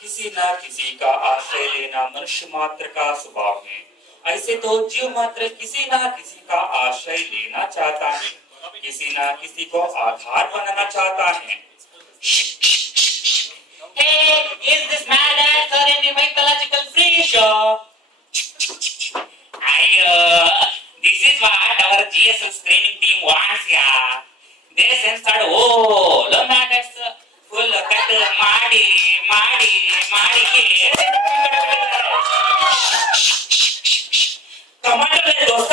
किसी ना किसी का आश्रय लेना मनुष्य मात्र का स्वभाव है। ऐसे तो जीव मात्र किसी ना किसी का आश्रय लेना चाहता है, किसी ना किसी को आधार बनाना चाहता है। Hey, is this mad or any mythological free show? This is what our GSL screening team wants, yeah. They censored all matters full cut ಮಾಡಿ ಕಮಾಂಡರ್ ದೋಸ್ತ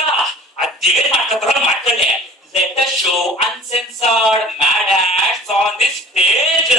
ಅದೇನ್ ಮಾಡ್ತಾರ ಮಾಡ್ಕೊಳ್ಳಿ. Let us show uncensored mad ads on this page.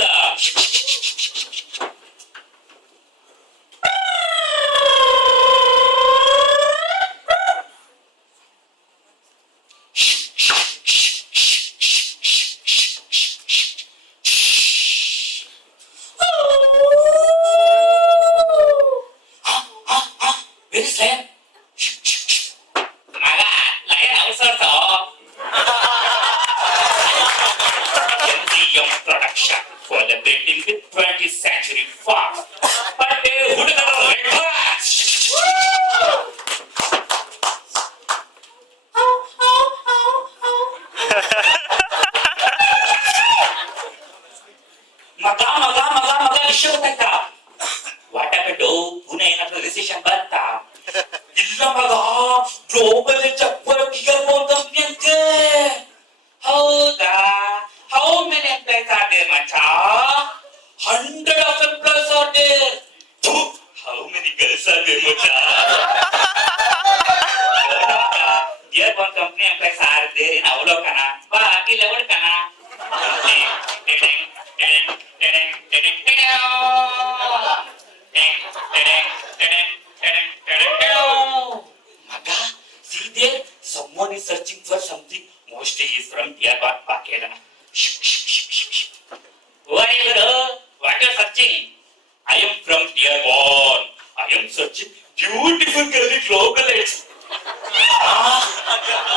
Collaborating with 20th Century Fox. But they would have request. ಮಗ ವಿಷಯ ಗೊತ್ತಾಯ್ತಾ? What happen to Pune ಏನಾದ್ರು recession ಬಂತಾ? ಇಲ್ಲ ಮಗ, ಗ್ಲೋಬಲ್ ಚಪ್ಪಲ್ ಟಿಗರ್ ಬೋನ್ ಕಂಪನಿ ಅಂತೆ. ಹೌದಾ? How many employees are there, macha? 100 of employees are there. How many girls are there, macha? Dear one company employees are there in Avalokana. Baki level kana. Maga, see there, someone is searching for something. Mostly he is from Dearborn, Pakistan. Who are you, Guru? What are you searching? I am from Dearborn. I am searching beautiful girly globalites.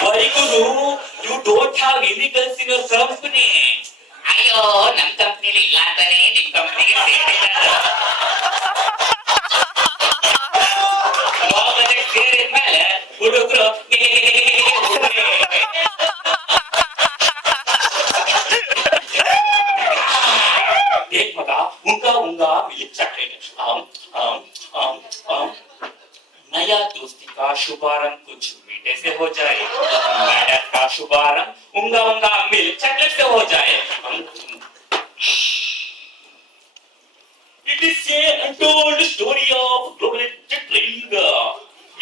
Why, Guru? You don't have any girls in your company. Ayyo, nam company li illa antane nim company ge ಸೇರಿಲ್ಲ. globalites ಸೇರಿದ ಮೇಲೆ ಹುಡುಗರು देख मगा उंगा milk chocolate नया दोस्ती का शुभारंभ कुछ मीठे से हो जाए, मैडम का शुभारंभ उंगा मिल्क चॉकलेट से हो जाए. It is a untold story of global training.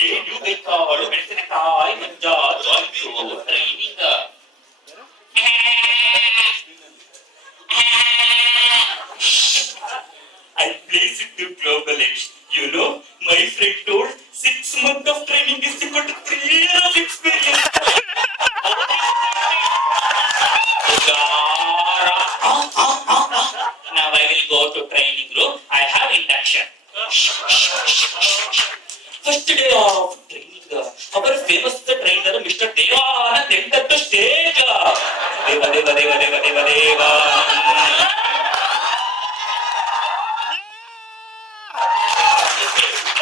ये न्यू गई कॉल मेडिसिन का मंजा join to training. I place it to globalites. You know, my friend told 6 months of training is equal to 3 years of experience. Now I will go to training room. I have induction. First day of training, our famous trainer Mr. Devanand entered the stage. Deva.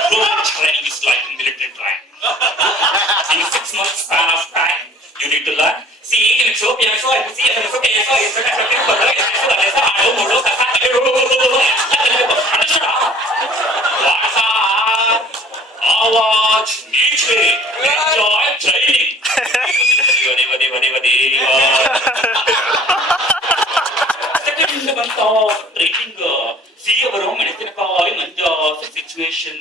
Global training is like military training. In 6 months span of time, you need to learn. See, MXO, PMXO, IPC, MXO, KSO, understood? आवाज नीचे. Enjoy training. Second month of training. See our ಮೆಣಸಿನಕಾಯಿ Manja situation.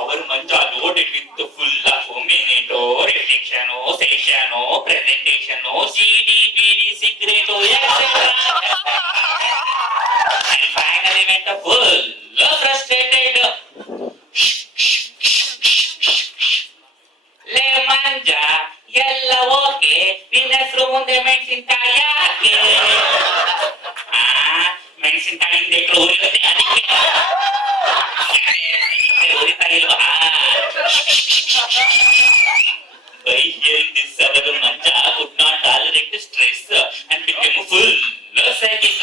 Our manja loaded with the full of minute, reflection, session, presentation, CD, BD, cigarette, etc. And finally went a full frustrated. Le manja, yella okay, pinasru munde ಮೆಣಸಿನಕಾಯಿ ಯಾಕೆ? ಮೆಣಸಿನಕಾಯಿ ಹಿಂದೆ ಉರಿಯುತ್ತೆ ಅದಕ್ಕೆ. By hearing this, our manja could not tolerate the stress and became full psychic.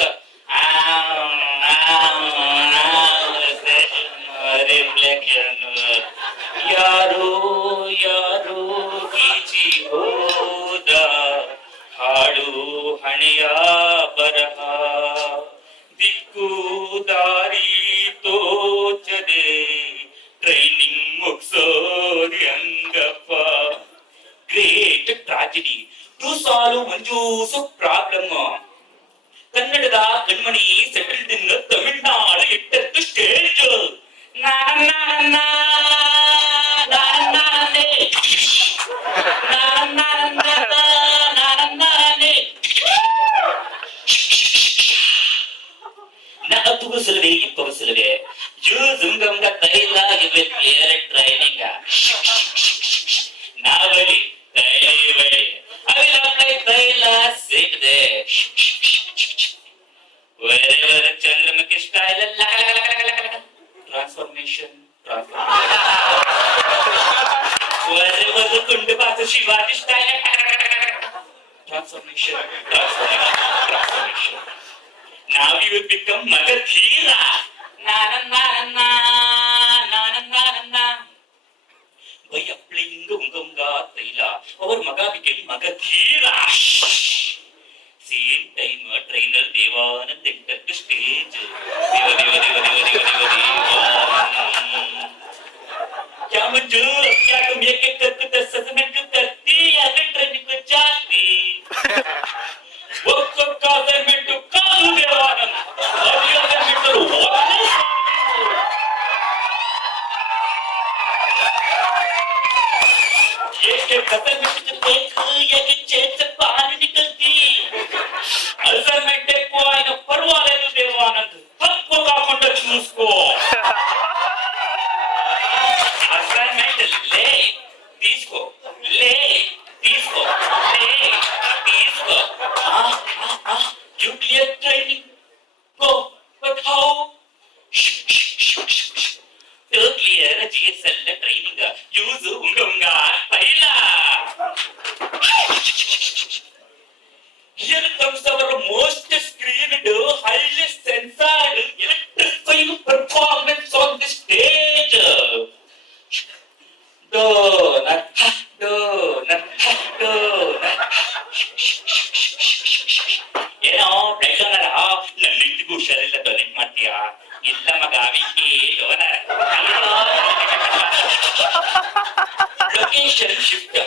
ಚೂಸು problem. ಕನ್ನಡದ ಕಣ್ಮಣಿ settled in Tamil Nadu ಇಟ್ಟದ್ದು stage. ತುಗುಸುಲುವೆ ಇಪ್ಪಗುಸುಲುವೆ ಜೂಜುಂಗಂಗ ತೈಲ ಇವೆ ಟ್ರೈನಿಂಗ ನಾವಳಿ ತೈಲಿ ಅವಿಲೈ ತೈಲ ಸಿಗದೆ wherever Chandramukhi style transformation wherever ತುಂಡು boss Shivaji style transformation. Now you will become Magadhira. By applying Ungamga Taila, our Maga became Magadhira. Same time, trainer Devanand entered the stage. क्या मंजूर क्या तुम ये के करके असेसमेंट करती या फिर ट्रेनिंग को जाती वो सब का असेसमेंट कालू देवानंद और ये असेसमेंट ये के असेसमेंट से देख ये के चेत से बाहर निकलती असेसमेंट को आएगा परवाले तो देवानंद सबको का कंडक्ट चूज को असाइनमेंट ले तीसको you clear training go but how to clear GSL training use unga paila. Here comes our most screened highly censored electrifying performance on the stage. ಏನೋ ಬೆಳಗಾರ ನನ್ನ ಇಂಟಿಗೂ ಹುಷಾರಿಲ್ಲ ಡೊನೇಟ್ ಮಾಡ್ತೀಯಾ? ಇಲ್ಲ ಮಗ Vicky location shift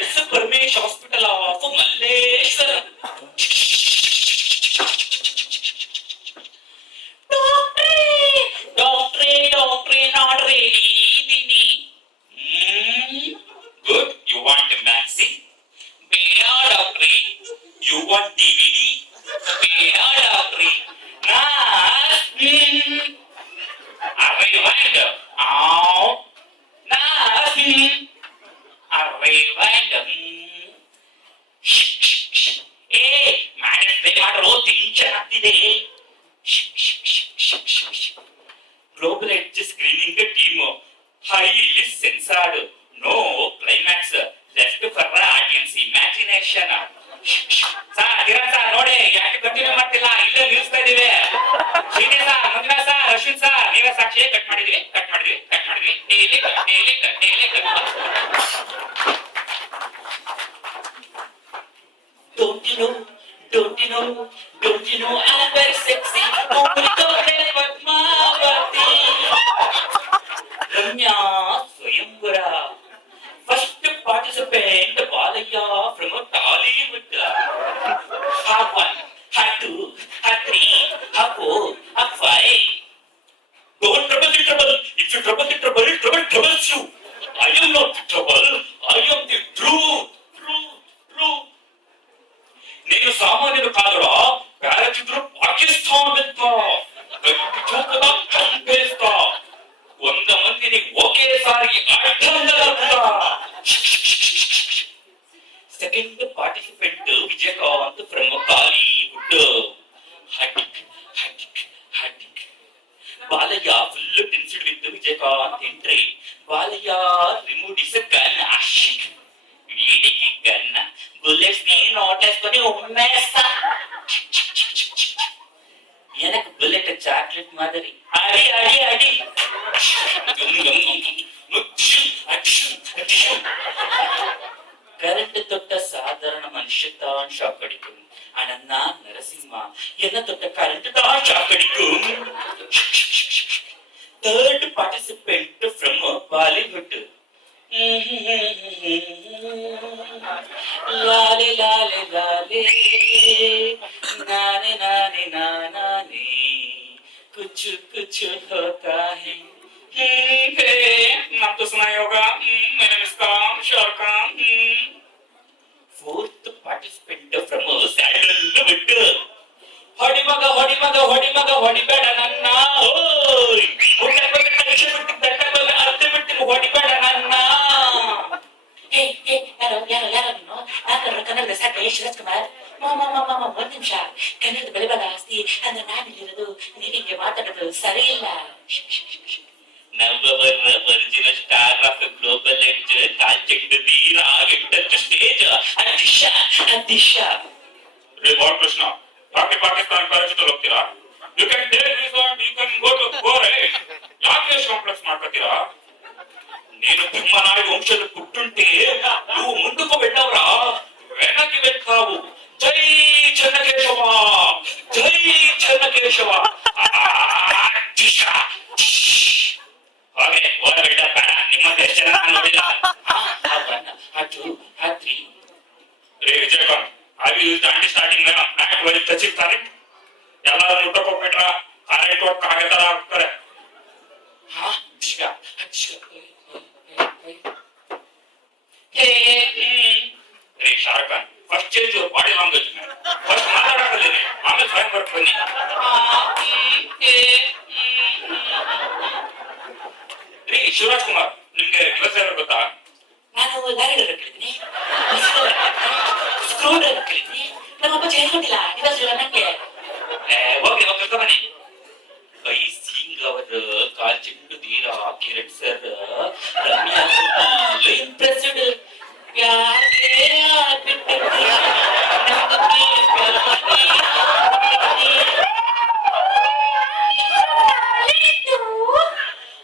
is Paramesh hospital of Malleshwara. ಡಾಕ್ಟ್ರೇ not ready ಇದೀನಿ. Good you want maxing? ಬೇಡ ಡಾಕ್ಟ್ರೇ. You want DVD? ಬೇಡ ಡಾಕ್ಟ್ರೇ. ಮಾಡ್ರೋ ಟೆನ್ಷನ್ ಆಗ್ತಿದೆ. Global edge screening team highly censored, no climax, left for audience imagination. Sir ನೋಡಿ ಯಾಕೆ ಕಂಟಿನ್ಯೂ ಮಾಡ್ತಿಲ್ಲ, ಇಲ್ಲೇ ನಿಲ್ಲಿಸ್ತಾ ಇದೀವಿ. Srini sir, Manjuna sir, Ashwin sir, ನೀವೇ ಸಾಕ್ಷಿ. ಕಟ್ ಮಾಡಿದ್ವಿ. Daily cut. Don't you know I'm very sexy, only don't let Padmavati. Ramya Swayambara, first participant Balaya from Tollywood. Part 1, Part 2, Part 3, Part 4, Part 5. Don't trouble the trouble. If you trouble the trouble, trouble troubles you. I am not the trouble. I am the truth. నేను సామాన్యుడు కాదురా, పారాచిత్రు పాకిస్తాన్ వెళ్తా, కంటి చూపుగా చంపేస్తా, 100 మందిని ఒకేసారి అడ్డంగా. Second participant Vijayakanth from Tollywood. హటిక్ Balayya full tensed with Vijayakanth entry. Balayya remove his gun. వీడికి గన్ బుల్లెట్స్ ని నోటేసుకొని ఉమ్మేస్తా. எனக்கு புல்லட் சாக்லேட் மாதிரி அடி. கரண்ட் தொட்ட சாதாரண மனுஷன் தான் ஷாக் அடிக்கும். ஆனா நான் நரசிம்மா, என்ன தொட்ட கரண்ட் தான் ஷாக் அடிக்கும். Third participant from Bollywood. ಲಾಲೆ ಲಾಲೆ ಲಾಲೆ ನಾನೆ ನಾನೆ ನಾನೇ कुछ कुछ होता है नाम तो सुना ही होगा मैंने इसका Shahrukh Khan fourth participant from Sandalwood ಹೊಡಿ ಮಗ ಹೊಡಿ ಮಗ ಹೊಡಿ ಮಗ ಹೊಡಿಬೇಡ ನನ್ನ ಓಯ್ ಮುಟ್ಟೆ ಬಿಟ್ಟು ಅರ್ಥ ಬಿಟ್ಟು ಹೊಡಿಬೇಡ ನನ್ನ ಯಾರು ನೀನು ನಾನು ಕನ್ನಡದ ಸಾಕ ಶಿವರಾಜ್ ಕುಮಾರ್ ಒಂದ್ ನಿಮಿಷ ಕನ್ನಡದ ಬೆಲೆಬಲ ಆಸ್ತಿ ಅಂದ್ರೆ ನಾನಿಲ್ಲಿರೋದು ನೀವಿಂಗೆ ಮಾತಾಡೋದು ಸರಿ ಇಲ್ಲ ನವವರ ವರ್ಜಿನ ಸ್ಟಾರ್ ಆಫ್ ಗ್ಲೋಬಲ್ ಎಡ್ಜ್ ಕಾಲ್ಚೆಂಡು ತೀರ ಎಂಟತ್ತು ಸ್ಟೇಜ್ ದಿಶಾ ರಿವಾರ್ಡ್ ಕೃಷ್ಣ ಯಾಕೆ ಪಾಕಿಸ್ತಾನ ಪರಿಚಿತರು ಹೋಗ್ತೀರಾ you can take this one you can go to ಗೋರೆಟ್ ಯಾಕೆ ಎಷ್ಟು ಕಾಂಪ್ಲೆಕ್ಸ್ ಮಾಡ್ಕೊತೀರಾ నేను బ్రహ్మనాయుడు వంశದ పుట్టుంటే నువ్వు ముందుకు వెళ్ళవరా వెనక్కి వెళ్తావు జై చెన్నకేశవ జై చెన్నకేశవ ಹಾಗೆ ಹೊರಗಡೆ ಬೇಡ ನಿಮ್ಮ ದರ್ಶನ ನೋಡಿಲ್ಲ ಹತ್ರಿ ರೇ ವಿಜಯಕಾಂತ್ ಅದು use anti starting back while touching current ಎಲ್ಲರೂ ಮುಟ್ಟಕ್ಕೆ ಹೋಗ್ಬಿಟ್ರ ಕರೆಂಟ್ ಹೋಗಿ ಕಾಗೆ ತರ ಆಗ್ತಾರೆ ಹಾ Shahrukh Khan first change body language first ಮಾತಾಡೋದಿಲ್ಲ ಆಮೇಲೆ ಸ್ವಯಂ ಬರ್ಕ್ ಬನ್ನಿ ರೀ ಶಿವರಾಜ್ ಕುಮಾರ್ ನಿಮ್ಗೆ ಕೆಲಸ ಯಾರು ಗೊತ್ತಾ ನಾನು ಲಾರಿ ಡ್ರೈವರ್ ಕೇಳಿದ್ದೀನಿ ಸ್ಕ್ರೂ ಡ್ರೈವರ್ ಕೇಳಿದ್ದೀನಿ ನಮ್ಮಪ್ಪ ಹೇಳ್ಕೊಟ್ಟಿಲ್ಲ ದಿವಸ ನಂಗೆ ಹೋಗಿ ಹೋಗಿ ಬನ್ನಿ ಕೈ ಸಿಂಗ್ ಅವರ ಕಾಲ್ಚೆಂಡು ತೀರ ಕಿರಣ್ ಸರ್ ರಮ್ಯಾ ಇಂಪ್ರೆಸ್ಡ್ ಪ್ಯಾರೆ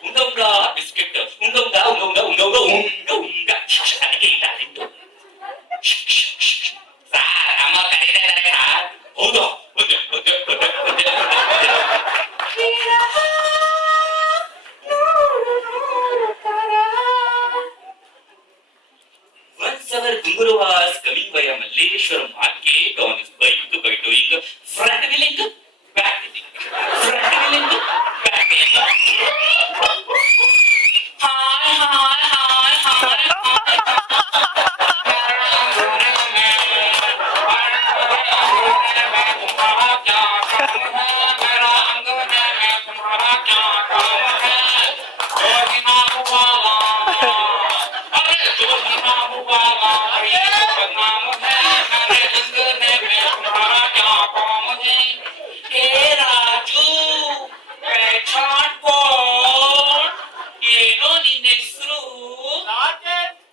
ಉಂಗ ಬಿಸ್ಕೆಟ್ ಉಂಗ ಟ್ಯಾಲೆಂಟು ಸಾರ್ ಅಮ್ಮ ಕರೀತಾ ಇದ್ದಾರೆ ಹೌದು Guru was coming by a Malaysian market on his bike by doing front wheeling, back wheeling, front wheeling, back wheeling. Hi, hi, hi, hi,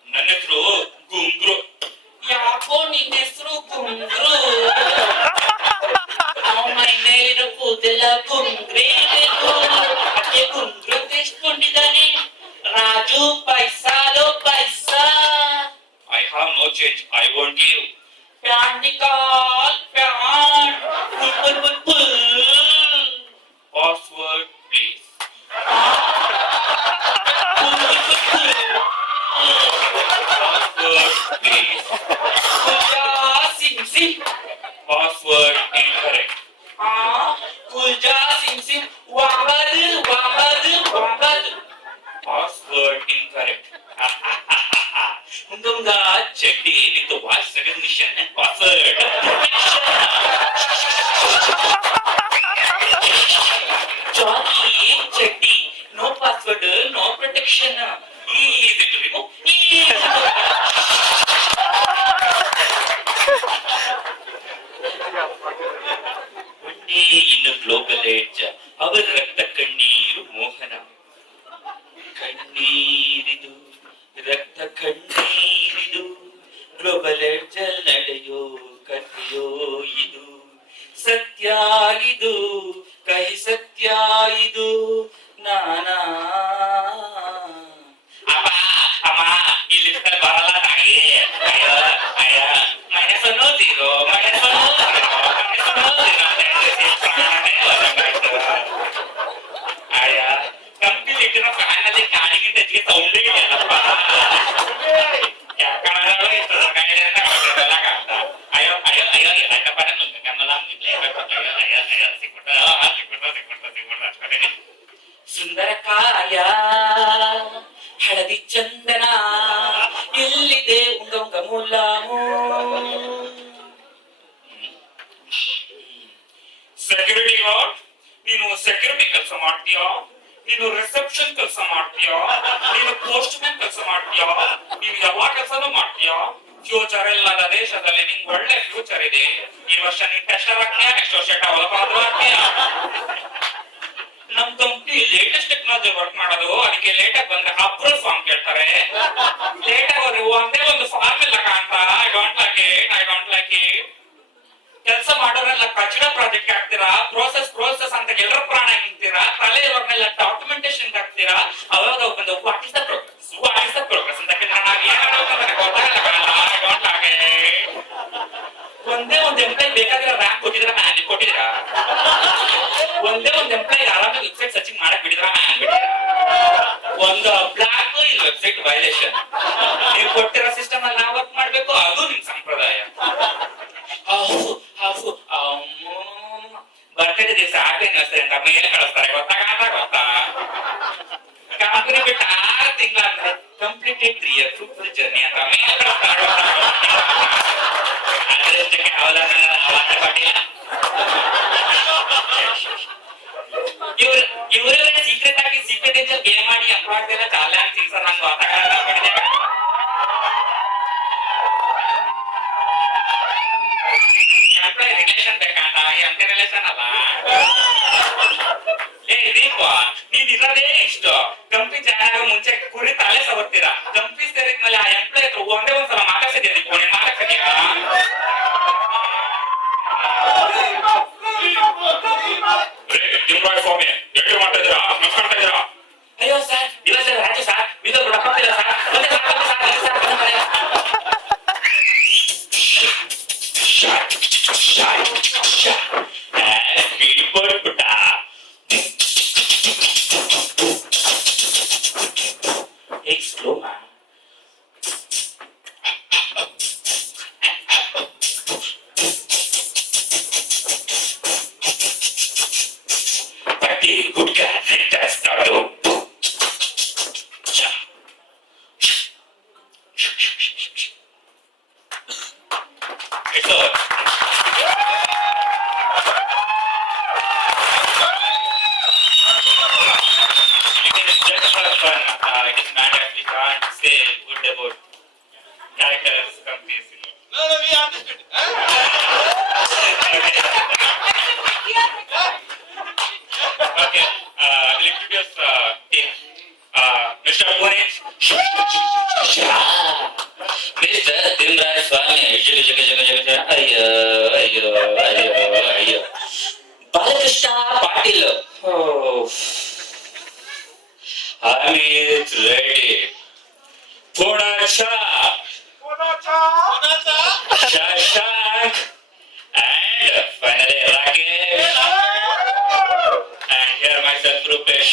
ನನ್ನ ಹೆಸರು ಗುಂಗ್ರು ಯಾಕೋ ನಿನ್ನ ಹೆಸರು ಗುಂಗ್ರು ಮೈ ಮೇಲಿರೋ ಕೂದೆಲ್ಲ ಗುಂಗ್ರೇಬೇಕು ಅದೇ ಗುಂಗ್ರು ತೆಗೆಸ್ಕೊಂಡಿದ್ದಾನೆ ರಾಜು ಪೈಸಾಲೋ paisa I have no change I won't give ಪ್ಯಾನ್ ನಿಕಾಲ್ ಪ್ಯಾನ್ password please Password incorrect. Pooja Sim Sim Wangadu. Password incorrect. Unga Chetti with the voice recognition and password Johnny Chetti, no password, no protection. Easy to remove. ಒಂದೇ ಇನ್ನು global age ಅವರ ರಕ್ತ ಕಣ್ಣೀರು ಮೋಹನ ಕಣ್ಣೀರಿದು ರಕ್ತ ಕಣ್ಣೀರಿದು global age ನಡೆಯೋ ಕಥೆಯೋ ಇದು ಸತ್ಯ ಇದು ಕಹಿ ಸತ್ಯ ಇದು ನಾನಾ ಅಪ್ಪ ಅಮ್ಮ ಇಲ್ಲಿ ಬರಲ್ಲ ತಾಯಿ ಅಯ್ಯ ಮನಸ್ಸನ್ನು ತೀರೋ ಅಯ್ಯ ಕಂಪ್ನಿ ಫ್ಯಾನ್ ಅಲ್ಲಿ ಗಾಳಿಗಿಂತ ಹೆಚ್ಚಿಗೆ ಸೌಂಡೇ ಇದೆಯಲ್ಲಪ್ಪ ಸುಂದರಕಾಯ ಹಳದಿ ಚಂದನ ಎಲ್ಲಿದೆ ಉಂಗ ಮುಲಾಮು. ಸೆಕ್ಯೂರಿಟಿ ಗಾರ್ಡ್, ನೀನು ಸೆಕ್ಯೂರಿಟಿ ಕೆಲಸ ಮಾಡ್ತೀಯಾ? ನೀನು ರಿಸೆಪ್ಷನ್ ಕೆಲಸ ಮಾಡ್ತೀಯಾ? ನೀನು ಪೋಸ್ಟ್ ಮ್ಯಾನ್ ಕೆಲಸ ಮಾಡ್ತೀಯಾ? ನೀನು ಎಲ್ಲಾ ಕೆಲಸನೂ ಮಾಡ್ತೀಯಾ? ಫ್ಯೂಚರ್ ಇಲ್ಲದ ದೇಶದಲ್ಲಿ ನಿಂಗೆ ಒಳ್ಳೆ ಫ್ಯೂಚರ್ ಇದೆ. ಈ ವರ್ಷ ನೀನ್ ಟೆಸ್ಟರ್ ಆಗ್ತೀಯಾ, ನೆಕ್ಸ್ಟ್ ವರ್ಷ ಡೆವಲಪರ್ ಆಗ್ತೀಯಾ? ನಮ್ ಕಂಪ್ನಿ ಲೇಟೆಸ್ಟ್ ಟೆಕ್ನಾಲಜಿ ವರ್ಕ್ ಮಾಡೋದು, ಅದಕ್ಕೆ ಲೇಟ್ ಆಗಿ ಬಂದ್ರೆ ಅಪ್ರೂವ್ ಫಾರ್ಮ್ ಕೇಳ್ತಾರೆ. ಲೇಟ್ ಆಗಿ ಹೋದ್ರೆ ಒಂದೇ ಒಂದು ಫಾರ್ಮ್ ಇಲ್ಲ Kantha. I don't like it, I don't like it. ಕೆಲಸ ಮಾಡೋರೆಲ್ಲ ಕಚಡ ಪ್ರಾಜೆಕ್ಟ್ ಹಾಕ್ತೀರಾ, ಪ್ರೋಸೆಸ್ ಅಂತ ಎಲ್ಲರ ಪ್ರಾಣ ನಿಂತೀರಾ, ತಲೆ ಇರೋರ್ನೆಲ್ಲ ಡಾಕ್ಯುಮೆಂಟೇಶನ್ ಹಾಕ್ತೀರಾ. ಅವಾಗ ಬಂದು ವಾಟ್ ಇಸ್ ದ ಪ್ರೋಗ್ರೆಸ್ ಅಂತ ನಾನು ಏನಾಗುತ್ತೆ ಗೊತ್ತಾಗಲ್ಲ Kantha. I don't like it. ಒಂದೇ ಒಂದು ಎಂಪ್ಲಾಯ್ ಬೇಕಾಗಿರೋ ರ್ಯಾಂಕ್ ಕೊಟ್ಟಿದ್ರ ಮ್ಯಾನ್ ಕೊಟ್ಟಿದ್ದೀರಾ? ಒಂದೇ ಒಂದು ಎಂಪ್ಲಾಯ್ ಆರಾಮಾಗಿ ವೆಬ್ಸೈಟ್ ಸರ್ಚಿಂಗ್ ಮಾಡಕ್ ಬಿಟ್ಟಿದ್ರ ಮ್ಯಾನ್ ಬಿಟ್ಟಿದ್ದೀರಾ? ಒಂದು ಬ್ಲಾಕ್ ಇದು ವೆಬ್ಸೈಟ್ ವೈಲೇಷನ್. ನೀವು ಕೊಟ್ಟಿರೋ ಸಿಸ್ಟಮ್ ಅಲ್ಲಿ ನಾವು ವರ್ಕ್ ಮಾಡ್ಬೇಕು, ಅದು ನಿಮ್ ಸಂಪ್ರದಾಯ. ಬರ್ತ್ಡೇ ದಿವಸ ಆಟೆ ಕಳಿಸ್ತಾರೆ ಅಂತ ಮೇಲೆ ಕಳಿಸ್ತಾರೆ, ಗೊತ್ತಾ? ಕಂಪನಿ ಬಿಟ್ಟು 6 ತಿಂಗಳಾದ್ರೆ ಕಂಪ್ಲೀಟೆಡ್ 3 year ಫ್ರೂಟ್ಫುಲ್ ಜರ್ನಿ ಅಂತ ಮೇಲೆ ಕಳಿಸ್ತಾರೆ. ಅದರಷ್ಟಕ್ಕೆ ಅವಲಂಬನೆ ಕೊಟ್ಟಿಲ್ಲ. ಇವ್ರೆ ಸೀಕ್ರೆಟ್ ಆಗಿ ಸೀಕ್ರೆಟ್ ಏಜಲ್ ಗೇಮ್ ಮಾಡಿ ಎಂಪ್ಲಾಯ್ಸ್ ಚಾಲ ಅಂತ ಸರ್ ನಂಗೆ ಗೊತ್ತಾಗಲ್ಲ ಪಡಿದ್ದೇವೆ. ಎಂಪ್ಲಾಯ್ ರಿಲೇಷನ್ ಬೇಕಂತ, ಎಂಟಿ ರಿಲೇಷನ್ ಅಲ್ಲ. ಏ ದೀಪ, ನೀನ್ ಇರೋದೇ ಇಷ್ಟು. ಕಂಪ್ನಿ ಜಾಯ್ನ್ ಮುಂಚೆ ಕುರಿ ತಲೆ ಸವರ್ತೀರಾ. ಕಂಪ್ನಿ ಸೇರಿದ್ಮೇಲೆ ಆ ಎಂಪ್ಲಾಯ್ ಹತ್ರ ಒಂದೇ ಒಂದ್ಸಲ ಮಾತಾಡ್ಸಿದ್ಯಾ ದೀಪ? ನೀನ್ ಮಾತಾಡ್ಸಿದ್ಯಾ? ಸ್ವಾಮಿ ಎಷ್ಟು ಮಾಡ್ತಾ ಇದ್ದೀರಾ? ಅಯ್ಯೋ ಸರ್, ಇಲ್ಲ ಸರ್, ರಾಜು ಸರ್, ಇದು ಕೊಡಕ್ಕಾಗ್ತಿಲ್ಲ sir. Balakrishna Patil. Hamid ready. Punacha. Shashank. And finally Rakesh. And here myself Rupesh.